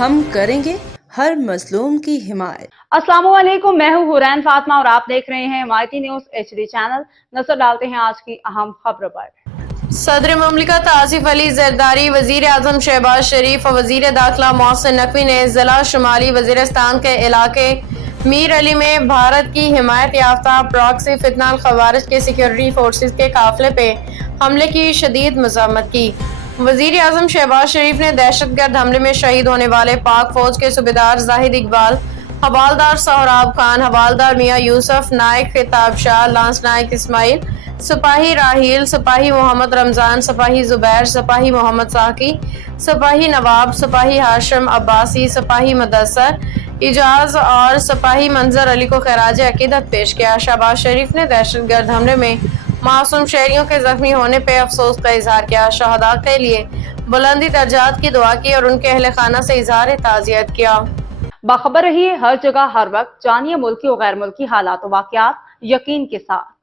ہم کریں گے ہر مظلوم کی حمایت۔ السلام علیکم، میں ہوں حورین فاطمہ اور آپ دیکھ رہے ہیں حمایتی نیوز HD چینل۔ نظر ڈالتے ہیں آج کی اہم خبروں پر۔ صدر مملکت آصف علی زرداری، وزیر اعظم شہباز شریف اور وزیر داخلہ محسن نقوی نے ضلع شمالی وزیرستان کے علاقے میر علی میں بھارت کی حمایت یافتہ پراکسی فتنہ الخوارج کے سیکورٹی فورسز کے قافلے پہ حملے کی شدید مذمت کی۔ وزیر اعظم شہباز شریف نے دہشت گرد حملے میں شہید ہونے والے پاک فوج کے صوبیدار زاہد اقبال، حوالدار سہراب خان، حوالدار میاں یوسف، نائک خطاب شاہ، لانس نائک اسماعیل، سپاہی راحیل، سپاہی محمد رمضان، سپاہی زبیر، سپاہی محمد ساقی، سپاہی نواب، سپاہی ہاشم عباسی، سپاہی مدثر اعجاز اور سپاہی منظر علی کو خراج عقیدت پیش کیا۔ شہباز شریف نے دہشت گرد حملے میں معصوم شہریوں کے زخمی ہونے پہ افسوس کا اظہار کیا، شہداء کے لیے بلندی درجات کی دعا کی اور ان کے اہل خانہ سے اظہار تعزیت کیا۔ باخبر رہیے ہر جگہ ہر وقت، جانیے ملکی و غیر ملکی حالات و واقعات یقین کے ساتھ۔